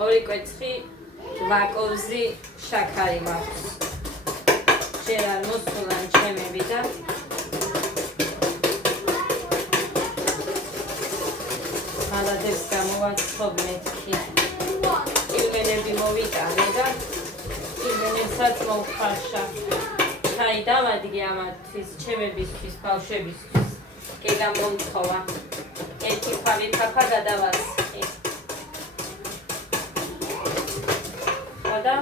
ორი კვეცხი 8 კოვზი შაქარი მაქვს. ჯერ არ მოსულან ჩემები და მალადებს გამოვაცხობ მეთქი. კილმენები მოვიტანე და კილმენებსაც მოვხარშა. ჩაი დავადგე ამათთვის, ჩემებისთვის, ბავშვებისთვის. კი გამომთხოვა. ერთი ხავი თაფა გადავასხი. ხოდა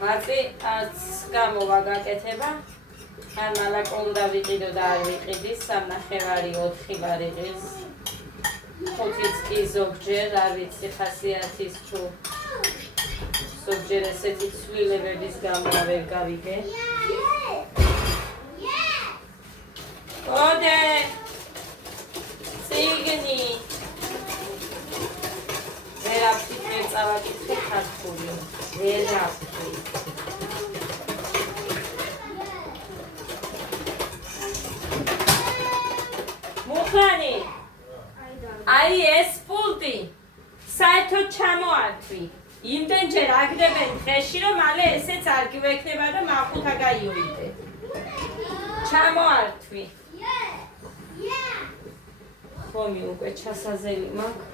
მაწი არც გამოვა გაკეთება. არ მალაკოლ დავიყიდო და არ ვიყიდი, 3.5 4 ვარ იღის. 5-იც კი ზოგჯერ, არ ვიცი ხასიათის თუ ზოგჯერ ესეთი ცვლილებების გამო ვერ გავიგე. ოდე ციგნი ვერაფრით ვერ წავაკითხე ქართული. ვერაფრით. მუხრანი აი ეს პულტი საერთოდ ჩამოართვი. იმდენჯერ აგდებენ დღეში, რომ მალე ესეც არ გიგვექნება და მახუთა გაიურიდე. ჩამოართვი. ხომი უკვე ჩასაზელი მაქვს.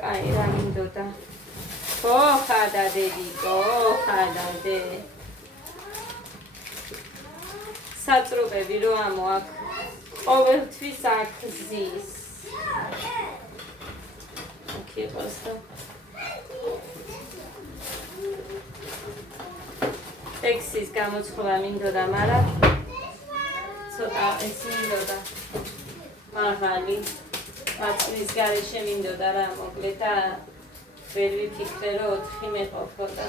კაი რა მინდოდა. ხო ხადა დედიკო, ხადა დე. საწრუპები რო ამოაქვს. ყოველთვის აქზის. ოკეი, პასტა. ტექსის გამოცხობა მინდოდა, მაგრამ ცოტა ეს მინდოდა. მაღალი. აწლის გარეშე მინდოდა რა მოკლე და ვერ ვიფიქრე რომ 4 მეყოფოდა.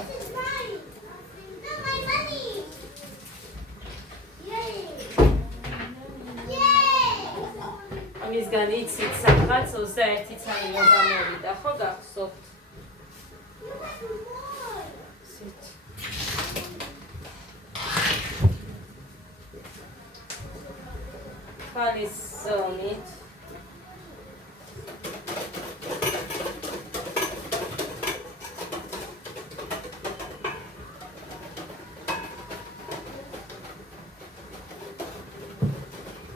ამისგან იცით სადღაც 21 წელი რომ გამოვიდა, ხო გახსოვთ? თვალის ზომით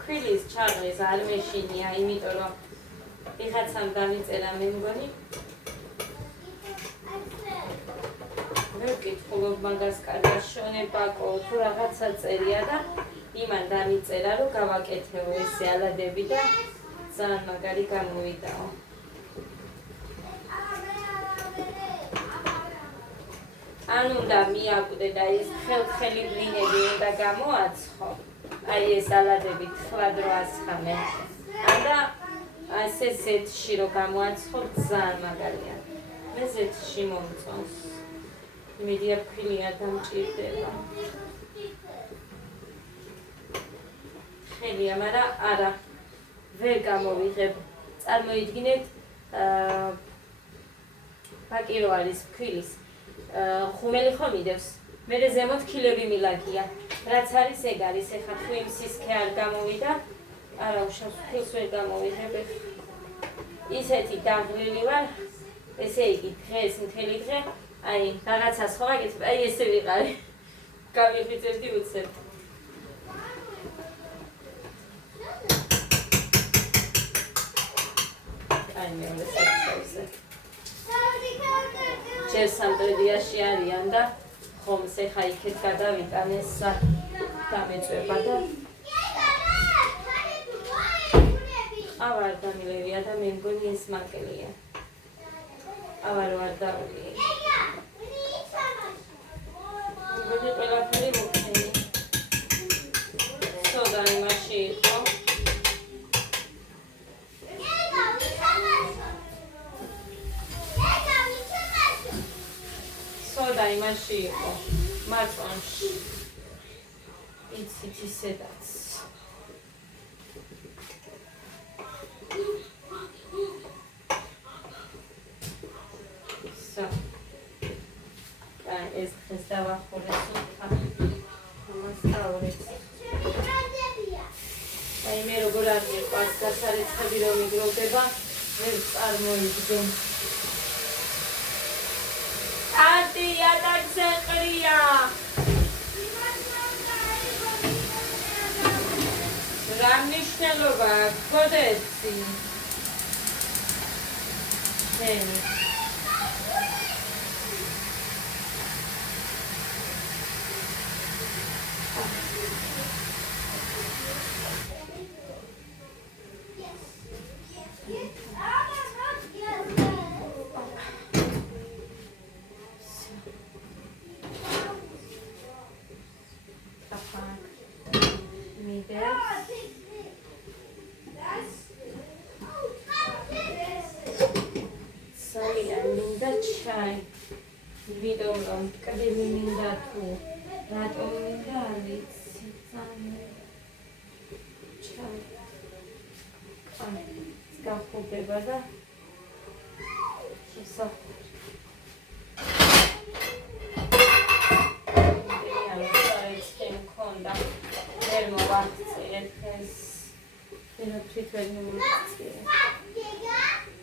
ქვილის ჩაღლეს არ მეშინია, იმიტომ რომ ვიღაცამ დამიწერა მე მგონი. ვერ ვკითხულობ მაგას კარგად შონებაკო თუ რაღაცა წერია და იმან დამიწერა რომ გავაკეთეო ესე ალადები და ძალიან მაგარი გამოვიდაო. ან უნდა მიაკვდე და ის ხელთხელი ბლინები უნდა გამოაცხო. აი ეს ალადები თხლად რო ასხამე. და ასე ზეთში რო გამოაცხო ძალიან მაგარია. მე ზეთში მომწონს. იმედია ფქვილი არ დამჭირდება. ხელია, მაგრამ არა ვერ გამოვიღებ. წარმოიდგინეთ ბაკირო არის ფქვილის ხუმელი ხომ იდევს. მერე ზემოთ ქილები მილაგია. რაც არის ეგ არის. ეხლა თუ იმ სისქე არ გამოვიდა, არა უშავს ფქვილს ვერ გამოვიღებ. ისეთი დაღლილი ვარ, ესე იგი დღეს მთელი დღე, აი რაღაცას ხო ვაკეთებ, აი ესე ვიყავი. გავიფიცებდი უცებ. აი მეორე სექტორზე. ჯერ სამტრედიაში არიან და ხომს ეხა იქეთ გადავიტან ეს დამეწვება და ავარ დამილევია და მე მგონი ეს მაკელია. ავარო არ დავი. მგონი ყველაფერი მოხდენი. სოდა იმაში იყო. სოდა იმაში იყო. მარტონში. იცით ისედაც. ეს დღეს დავახურეს უთხა. ამასწავლეთ. აი მე როგორ არ მიყვარს გასარეცხები რომ მიგროვდება, ვერ წარმოიდგე. არტი იატაკზე ყრია. რა მნიშვნელობა აქვს კოდექსი? შენი. ვიდეო რომ კრები მინდა თუ რატომ მინდა არ ვიცი ძალიან ჩაი აი გახუდება და ისე მქონდა ვერ მოვაქცია ეს თვით ვერ მოვაქცია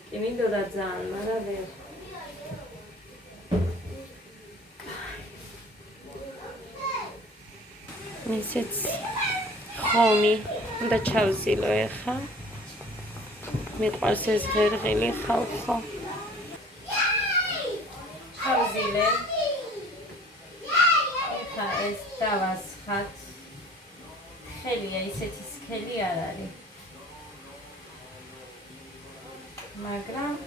კი მინდოდა ძალიან მაგრამ ვერ ისეც ხომი უნდა ჩავზილო ეხა მიყვარს ეს ღერღილი ხალხო ჩავზილე ეხა ეს დავასხათ ხელია ისეთი სქელი არ არის მაგრამ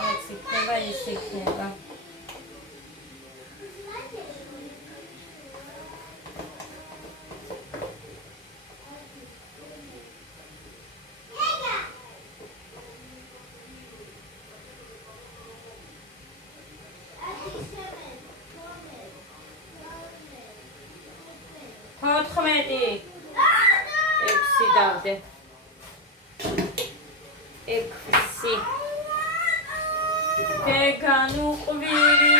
რაც იქნება ის იქნება ექვსი დავდე ექვსი დეგანუყვირი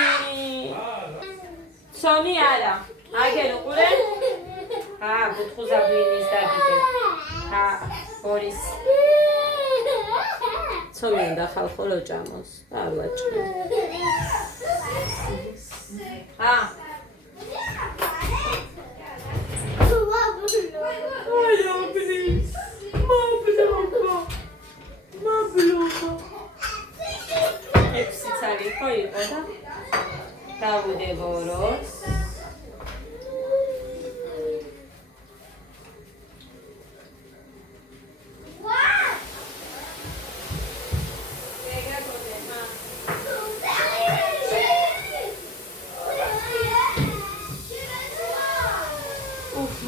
ცომი არა აგერ უყურე ბუთხუზაბლინის დაგიდე ბორის ცომი უნდა ხალხო ლოჭამოს არ ლაჭმო იყო და დავუდებოროს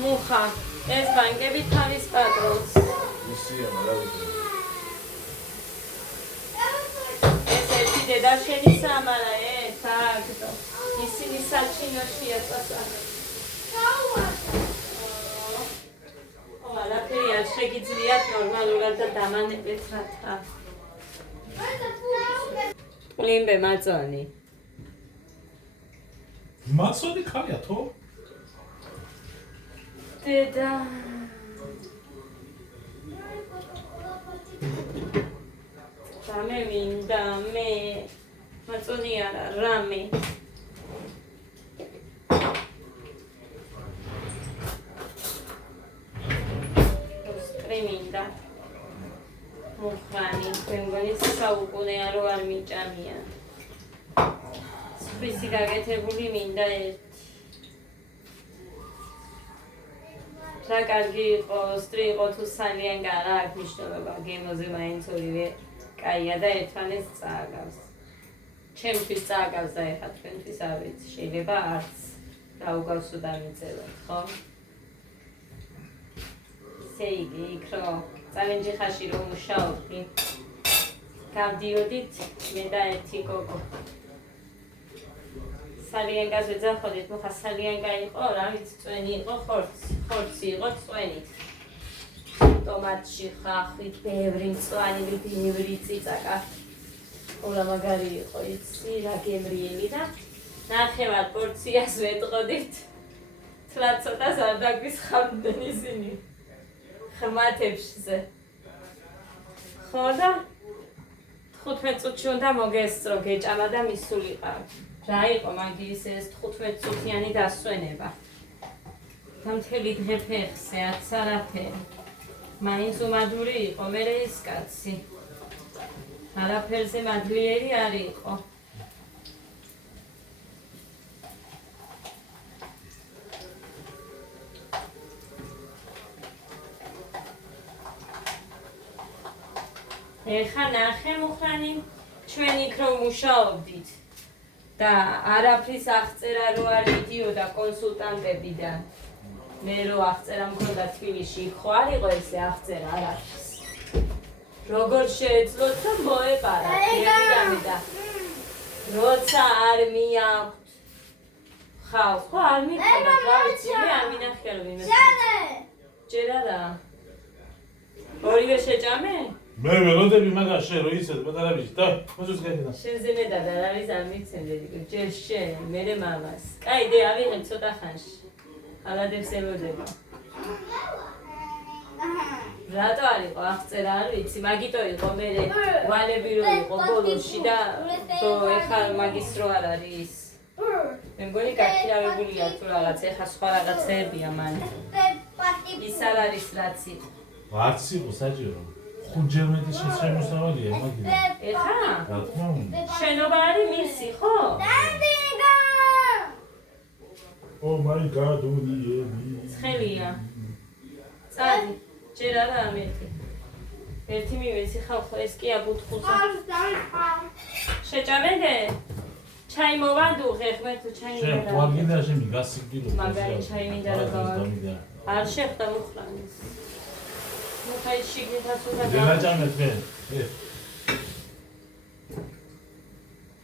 მუხა ეს ბანკები თავის პატრონს ისია რა ვიცი და შენი სამარა თაგდო ისინი საჩინოშია წასალა არაფერი არ შეგიძლიათ ნორმალურად და დამანებეთ რათა ლიმბე მაწონი მაწონი ხარია თო დედა რამე მინდა მე მაწონი არა რამე მინდა მოხრანი თქვენგანი საუკუნეა რო არ მიჭამია სპისი გაგეთებული მინდა ერთი რა კარგი იყოს დრი იყო თუ ძალიან არა აქვს მნიშვნელობა გემოზე მაინც ორივე კაია და ერთმანეთს წააგავს ჩემთვის წააგავს და ეხლა თქვენთვის არ ვიცი შეიძლება არც დაუგავს თუ დამიწევათ ხო სეიგი იქ რო ძალიან ჯიხაში რომ მუშაობდი გავდიოდით მე და ერთი გოგო სალიანკას ვეძახოდით მოხა სალიანკა იყო რა ვიცი წვენი იყო ხორცი იყო წვენით ტომატში ხახვით ბევრი მწვანე დინივრი წიწაკა ოლა მაგარი იყო იცი რა გემრიელი და ნახევარ პორციას ვეტყოდით თლა ცოტას არ დაგვისხამდნენ ისინი ხმათებშზე ხო და 15 წუთში უნდა მოგესწრო გეჭამა და მისულიყავ. რა იყო მაგის ეს 15 წუთიანი დასვენება? და მთელი დღე ფეხზე არც არაფერი. მაინც უმადური იყო მერე ეს კაცი. არაფერზე მადლიერი არ იყო. ეხა ნახე მუხრანი ჩვენ იქ რომ მუშაობდით და არაფრის აღწერა რო არ იდიოდა კონსულტანტებიდან მე რო აღწერა მქონდა თბილისში იქ ხო არ იყო ესე აღწერა არაფრის როგორ შეეძლოთ რომ მოეპარა და როცა არ მიაქვთ ხალხს ხო არ მიყავდა რა ვიცი მე არ მინახია რომ იმას ჯერა რა ორივე შეჭამე მე ველოდები მაგას შე რო ისეთ პატარაბიში და მოსუს გაიდა. შენზე მე და არ არის არ მიცემდები ჯერ შენ მერე მამას. კაი დე ავიღებ ცოტა ხანში. ალადებს ელოდება. რატო არ იყო აღწერა არ ვიცი მაგიტო იყო მერე ვალები რო იყო ბოლოში და თო ეხა მაგის რო არ არის. მე მგონი გაქირავებულია თუ რაღაც ეხა სხვა რაღაცებია მან. ის არ არის რაც იყო. არც იყო საჭირო. ხუჯერმეტის შესაძლებელი მაგია. ეხა? რა თქმა უნდა. შენობა არის მისი, ხო? Oh my god, ოდიები. ცხელია. წადი. ჯერ არა ამეთი. ერთი მივეცი ხალხო ეს კი აბუთხუზა. შეჭამენდე? ჩაი მოვანდუღე ხმე თუ ჩაი შენ ყვაგიდა შენ გასიგდილო. მაგარი ჩაი მინდა რა გავაკეთე. არ შეხვდა მუხრანის. მოხაი შიგნითაც უნდა გაჭამეთ მე.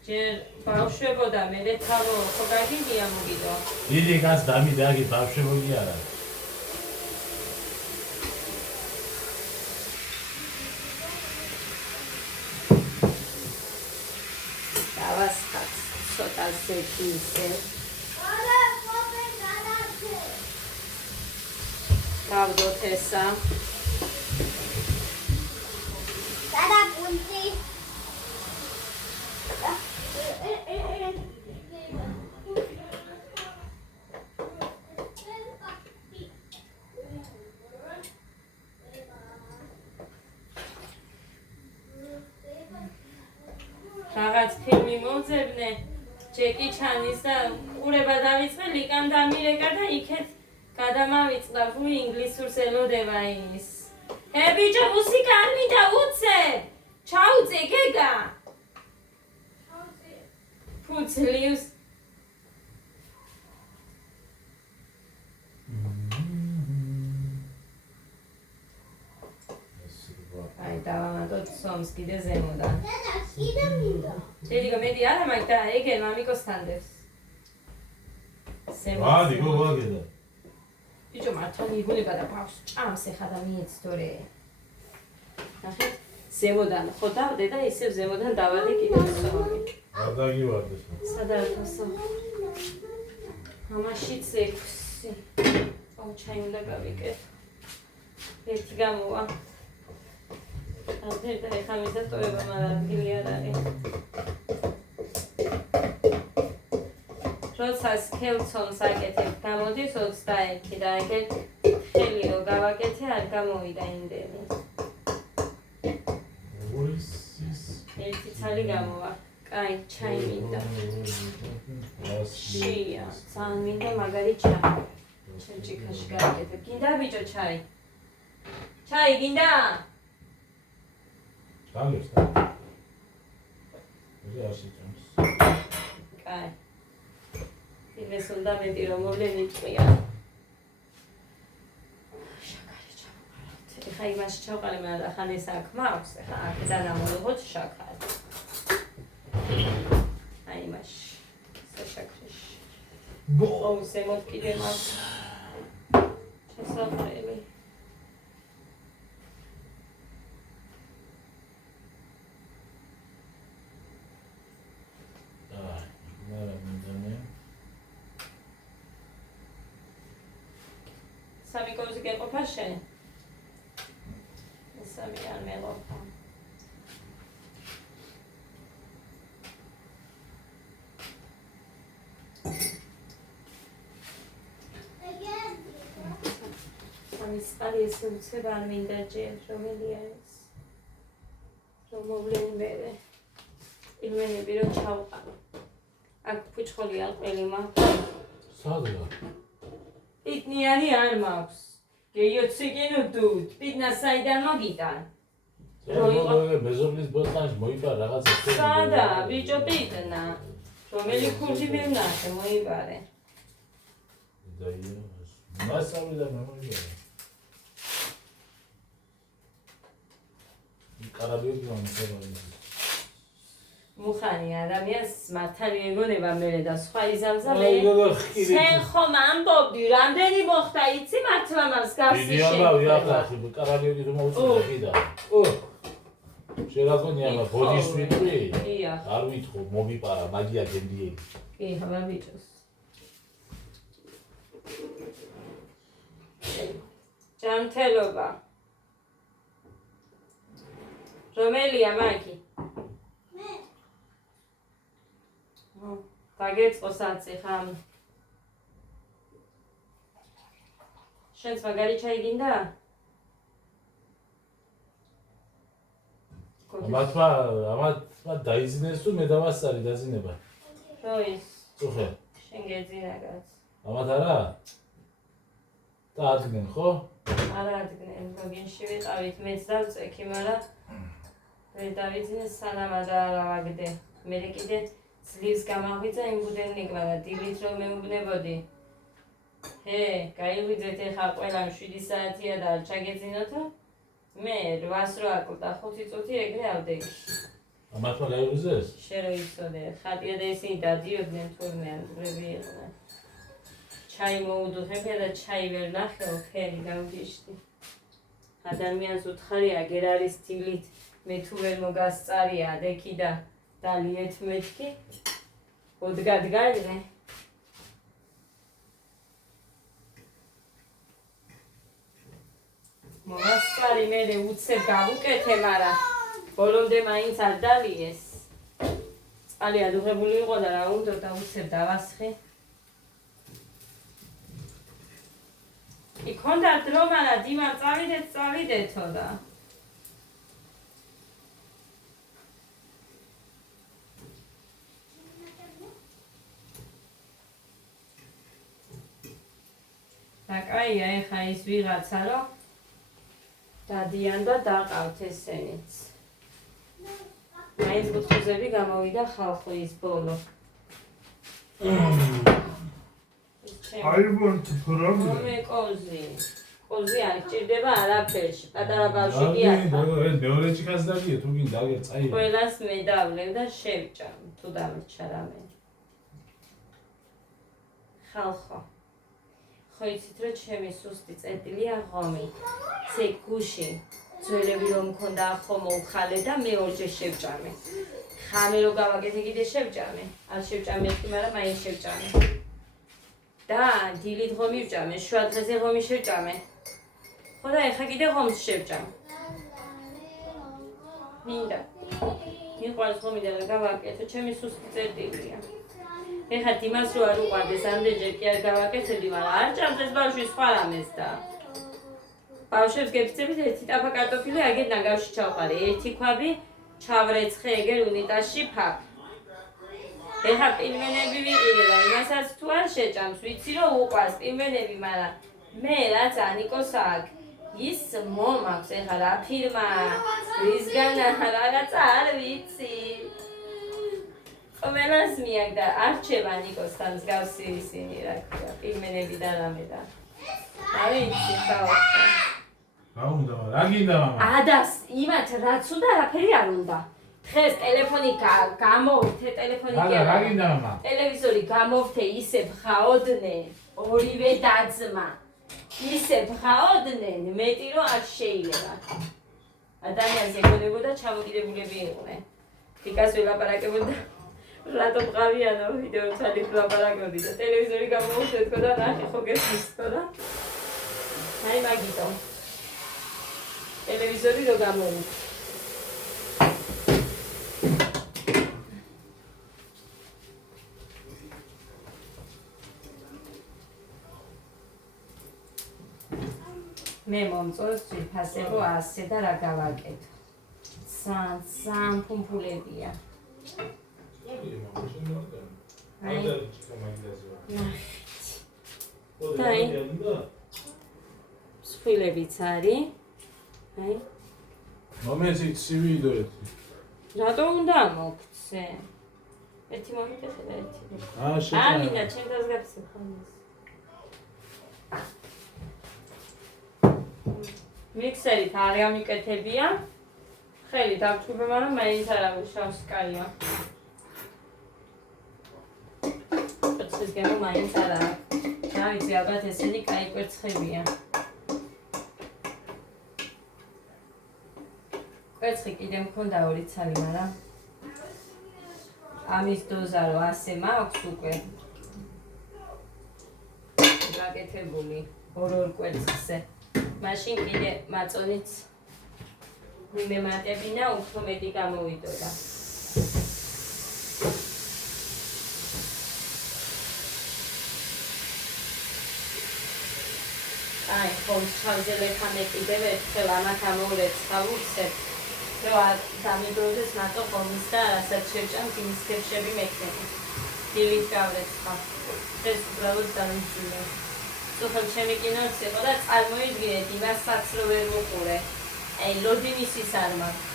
ჯერ ბავშვებოდა მე თავო ხო გაგიდია მოგიდო. დიდი კაც დამიდა აგი ბავშვები არა. დავასხაც ცოტა ზეთისე. გავდოთ ესა. Dada punti. რაღაც ფილმი მომძებნე ჯეკი ჩანის და ყურება დავიწყე ლიკამ დამირეკა და იქეთ გადამავიწყდა ვუ ინგლისურს ელოდება ის ბიჭო მუსიკა არ მინდა უცე ჩაუწე გეგა ფუცლიუს აი დავამატოთ სომს კიდე ზემოდან Ida minda. შეიძლება მედი არა მაგ და ეგე მამიკოსთან დევს ვადი გოგოგედა ბიჭო მართლა მიგუნება და ბავს ჭამს ეხა და მიეცდორე ნახეთ ზემოდან ხო დავდე და ისევ ზემოდან დავადი კიდე სომი არ დაგივარდეს სადარფასო ამაშიც 6 აუ ჩაი უნდა გავიკეთო ერთი გამოვა და ეხა მიზა ტოება მაგრამ დილი არ არის როცა სქელცონს აკეთებ გამოდის 21 და ეგ ხელი რო გავაკეთე არ გამოვიდა იმდენი ერთი ცალი გამოვა კაი ჩაი მინდა შია ძალიან მინდა მაგარი ჩაი ჩემ ჭიქაში გავაკეთებ გინდა ბიჭო ჩაი ჩაი გინდა დაგებს და ეს ასე ჭამს კაი იმეს უნდა მეტი რომ მოვლენი წვია შაქარი ჩავყაროთ ეხა იმაში ჩავყარე მაგრამ ახან ეს აქ მაქვს ეხა აქედან ამოვიღოთ შაქარი აი იმაში შაქრიში ოუ ზემოთ კიდე მაქვს შესაძლებელი სამი კოზი გეყოფა შენ? სამი არ მეყოფა. ამის წყალი ეს უცებ არ მინდა ჯერ რომელია ეს რომ მოვლენ მერე იმენები რომ ჩავყავ აქ ფუჩხოლი ალყელი მაქვს სადღა პიტნიანი არ მაქვს გეიოციგინო დუდ პიტნა საიდან მოგიტან ბეზობლის ბოთანში მოიპარა რაღაცა სადა ბიჭო პიტნა რომელი ქურდი მევნახე მოიბარე მასავიდან მოიბარე კარაბიები მომხდარა მუხანი ადამიანს მართალი ეგონება მერე და სხვა იზამზაბე შენ ხომ ამბობდი რამდენი მოხდა იცი მართლა მას გავსი დიდი ამბავი ახლა კარაბიები რომ მოუწოდა ო შერაგონია მაგ ბოდის ვიტყვი არ ვითხოვ მომიპარა მაგია გენდიები კი ხმა ბიჭოს ჯანმრთელობა რომელია მაგი დაგეწყო საცი ხამ შენს მაგარი ჩაი გინდა? ამათ დაიძინეს თუ მე დავასწარი დაზინება რო ის წუხე შენ გეძინაგაც ამათ არა? და ადგენენ ხო? არა ადგენენ გოგინში ვიყავით მეც დავწექი მაგრამ ვერ დავიძინე სანამ არ ავაგდე მე კიდე ძლივს გამაღვიძა იმ ბუდელნიკმა და დილით რომ მეუბნებოდი ჰე გაივიძეთ ეხა ყველამ 7 საათია და არ ჩაგეძინოთო მე 800 რო აკვდა 5 წუთი ეგრე ავდექი ამათმა გაივიძეს? შენ რო იცოდე ხატია და ისინი დადიოდნენ თურმე ანდრები იყვნენ ჩაი მოუდუხებია და ჩაი ვერ ნახეო ფერი გავდიშდი ადამიანს უთხარი აგერ არის დილით მე თუ ვერ მოგასწარია დექი და დალიეთ მეთქი ოდგადგაილე მოგასწარი მე უცებ გავუკეთე მაგრამ ბოლომდე მაინც არ დალიეს წყალი ადუღებული იყო და რა უნდა და უცებ დავასხე იქონდა დრო მაგრამ დიმა წავიდეთო და და კაია ეხა ის ვიღაცა რომ დადიან და დაყავთ ესენიც მაინც ბუთუზები გამოვიდა ხალხო ის ბოლო აიბონთ პრობლემა მე კოზი არ ჭირდება არაფერში პატარა ბავშვი გიახა მეორე ჭიქას დაგიე თუ გინდა აგერ წაიღო ყველას მე დავლევ და შევჭამ თუ დამრჩა რამე ხალხო ხო იცით რომ ჩემი სუსტი წერტილია ღომი ცე გუში ძველები რომ მქონდა ახო მოუხალე და მე ორჯერ შევჭამე ხამე რო გავაკეთე კიდე შევჭამე არ შევჭამე მაგრამ მაინც შევჭამე და დილით ღომი ვჭამე შუა დღეზე ღომი შევჭამე ხო და ეხა კიდე ღომს შევჭამ მინდა მიყვარს ღომი და გავაკეთე ჩემი სუსტი წერტილია ეხა დიმას რო არ უყვარდეს ამდენჯერ კი არ გავაკეთებდი მაგრამ არ ჭამს ეს ბავშვი სხვა რამეს და ბავშვებს გეფიცებით ერთი ტაფა კარტოფილი აგერ ნაგავში ჩავყარე ერთი ქვაბი ჩავრეცხე ეგერ უნიტაზში ფაფ ეხა პილმენები ვიყიდე და იმასაც თუ არ შეჭამს ვიცი რომ უყვარს პილმენები მაგრამ მე რაც ანიკოს აქვს ის მომაქვს ეხა რა ფირმა რისგან რაღაცა არ ვიცი ყველას მიაკ და არჩევა ნიკოსთან მსგავსი ისინი რა ქვია პიგმენები და რამე და არ ვიცი ხალხო რა უნდა რა გინდა მამა ადას იმათ რაც უნდა არაფერი არ უნდა დღეს ტელეფონი გამოვთე ტელეფონი რა გინდა მამა ტელევიზორი გამოვთე ისე ბღაოდნენ ორივე დაძმა ისე ბღაოდნენ მეტი რომ არ შეიძლება ადამიანს ეგონებოდა ჩამოკიდებულები იყვნენ ფიკას ველაპარაკებოდა რატო ბღავიანო ვიდეო თვალით ვლაპარაკობდი და ტელევიზორი გამოვთეთქო და ნახე ხო გესმისო და აი მაგითო ტელევიზორი რო გამოვით მე მომწონს თვითფასებო ასე და რა გავაკეთო. სამ ფუმფულებია. აი. სხვილებიც არის. აი. მომეცი ცივიდო ერთი. რატო უნდა მოგცე? ერთი მომიტეხე და ერთი. მინდა ჩემ დროს გაფიცე ხომის. მიქსერით არ ამიკეთებია. ხელი დავჭუბე, მაგრამ მაინც არ ავუშავს კაია. ეს გემო მაინც არ არის. რა ვიცი, ალბათ ესენი კაი კვერცხებია. კვერცხი კიდე მქონდა 2 ცალი, მაგრამ ამის დოზა რო ასე მაქვს უკვე. გაკეთებული 2 კვერცხზე. მაშინ კიდე მაწონიც მიმემატებინა უფრო მეტი გამოვიდოდა. აი, ხომს ჩავზელექანე კიდევ ერთხელ ამათ ამოვრეც ხავურცებ. რა დამიდროდეს მარტო ხომის და რასაც შევჭამთ იმის ქერშები მექნები. დილით გავრეცხა. ეს უბრალოდ დამიძულე. სოფელ ჩემი კინოც იყო და წარმოიდგინეთ იმას რაც რო ვერ მოყურე. აი, ლოდი მისის არ მაქვს.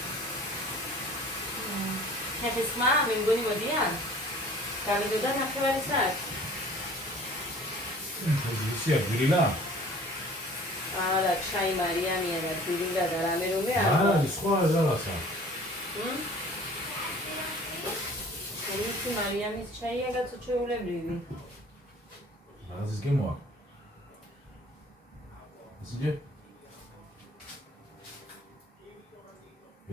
ხეთის ხმა მე მგონი მოდიან. გამიდოდა ნახევარი საათი. ისია გრილა? არა, ჩაი მარიანია და გრილა და რამე რომე არ. არა, სხვა რაღაცა. ეს მარიანის ჩაია გაწუჩეულებრივი. რაზის გემოა? ისე?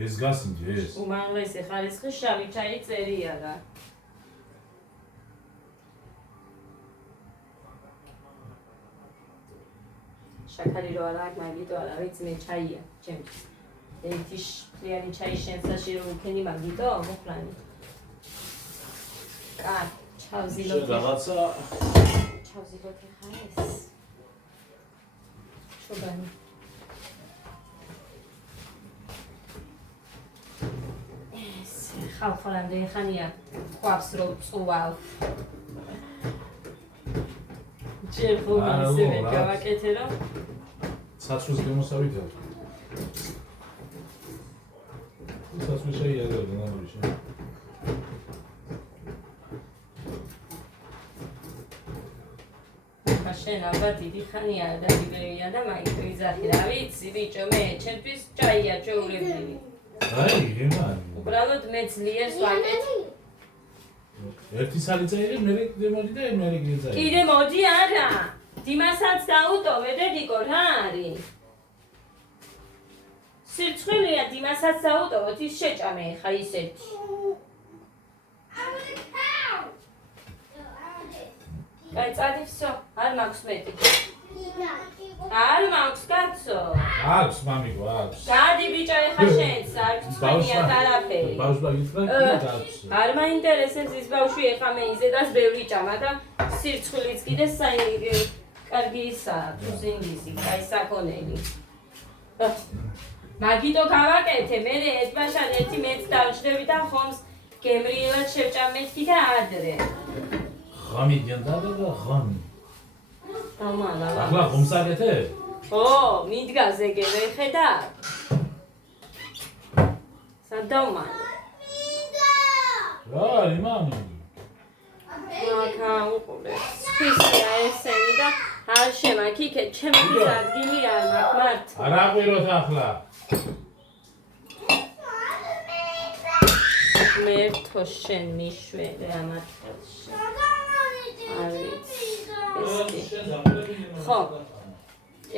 ეს გასინჯე ეს. უმაღლესი ხარისხის შავი ჩაი წერია რა. შაქარი რო არა, მაგიტო არა, ვიცი მე ჩაია, ჩემთვის. ერთი შლიანი ჩაი შენსაში რო ვქენი მაგიტო, მოხლანი. კარ, ჩავზილოთ. რაღაცა ჩავზილოთ ხა ეს. შობანი. ეს ხალხოლამდე ხანია ყვავს რო წუვალ. ჯერ ხომ ისე გავაკეთე რომ საცვის გემოსავითა. საცვის შეიარდა ნამრიშე. შენ ალბათ დიდი ხანია და დიდებია და მაინც ვიზახი რა ვიცი ბიჭო მე ჩემთვის ჭაია ჩეულებრივი. აი, ემანი. უბრალოდ მე ძლიერს ვაკეთე. ერთი სალი წაიღე, მე მოდი და მე გიძაი. კიდე მოდი არა. დიმასაც დაუტოვე და დიკო რა არის? სირცხვილია დიმასაც დაუტოვოთ ის შეჭამე ხა ისეთი. კაი წადი всё, არ მაქვს მეტი. არ მაქვს კაცო. აქვს მამიკო, აქვს. გადი ბიჭო ეხა შენს, აქვს ხმია არაფერი. ბავშვა გითხრა კი აქვს. არ მაინტერესებს ის ბავშვი ეხა მე იზედას ბევრი ჭამა და სირცხვილიც კიდე კარგი ისაა, თუზინგისი, კაი საქონელი. მაგიტო გავაკეთე, მე ერთმაშად ერთი მეც დავჭდები და ხომს გემრიელად შევჭამეთი და ადრე. ღამი გენდა და ღამი. დამალა. ახლა ხომს აკეთე? ო, მიდგაზე გეხედა. სადავმალა. რა, იმამი. მაქა უყურე. სფისია ესენი და არ შემაქიქე, ჩემთვის ადგილი არ მაქვს მარტო. არ აყვიროთ ახლა. მე თო შენ მიშვერე ამათ ხელში. არ ვიცი. ხო.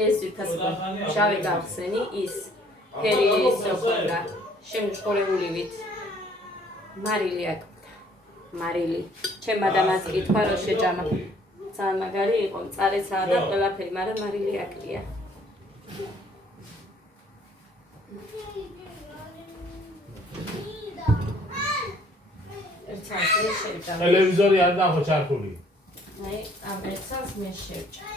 ეს ვიფასება. შავი გავხსენი ის ფერი ისოქონდა. შემჭყორებულივით. მარილი აქ. მარილი. ჩემ ადამიანს კითხვა რო შეჭამა. ძალიან მაგარი იყო, მწარეცაა და ყველაფერი, მაგრამ მარილი აკლია. ტელევიზორი არ ნახო ჩართული. აი, ამ ერთსაც მე შევჭამ.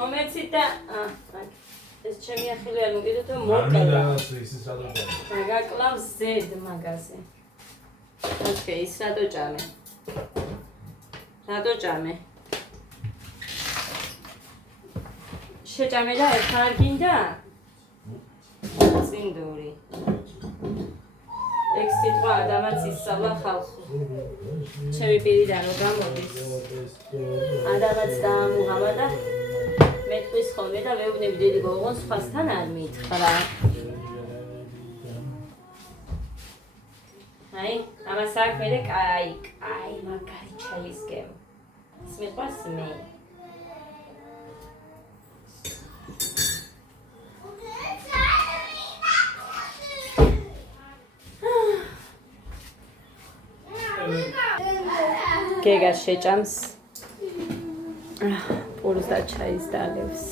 მომეცით და ეს ჩემი ახალი არ მოგიდოთ რომ მოკლა. ისიც რატო ჭამე? მაგაკლავს ზედ მაგაზე. ოკეი, ის რატო ჭამე? რატო ჭამე? შეჭამე და ერთ არ გინდა? წინდური. ეგ სიტყვა ადამიანს ისწავლა ხალხო. ჩემი პირიდან რომ გამოდის. ადამიანს დაამუღამა და მეტყვის ხოლმე და მეუბნები დიდი გოგონ სხვასთან არ მითხრა. აი, ამას საქმე და კაი მაგარი ჩაის გემო. ის მიყვარს მე. გეგა შეჭამს პურს და ჩაის დალევს.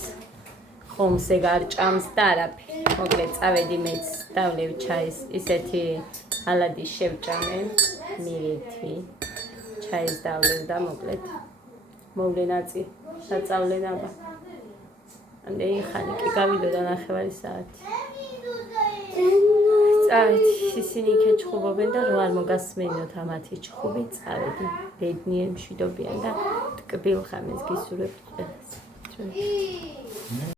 ხომს ეგ არ ჭამს და არაფერი. მოკლედ წავედი მეც დავლევ ჩაის. ისეთი ალადი შევჭამე მირითი. ჩაის დავლევ და მოკლედ მოვლენაწი საწავლენ აბა. ამდენი ხანი კი გავიდოდა 9 საათი. წავედი ისინი იქ ჩხუბობენ და რო არ მოგასმენიოთ ამათი ჩხუბი წავედი ბედნიერ მშვიდობიან და ტკბილ ხამეს გისურვებთ ყველას.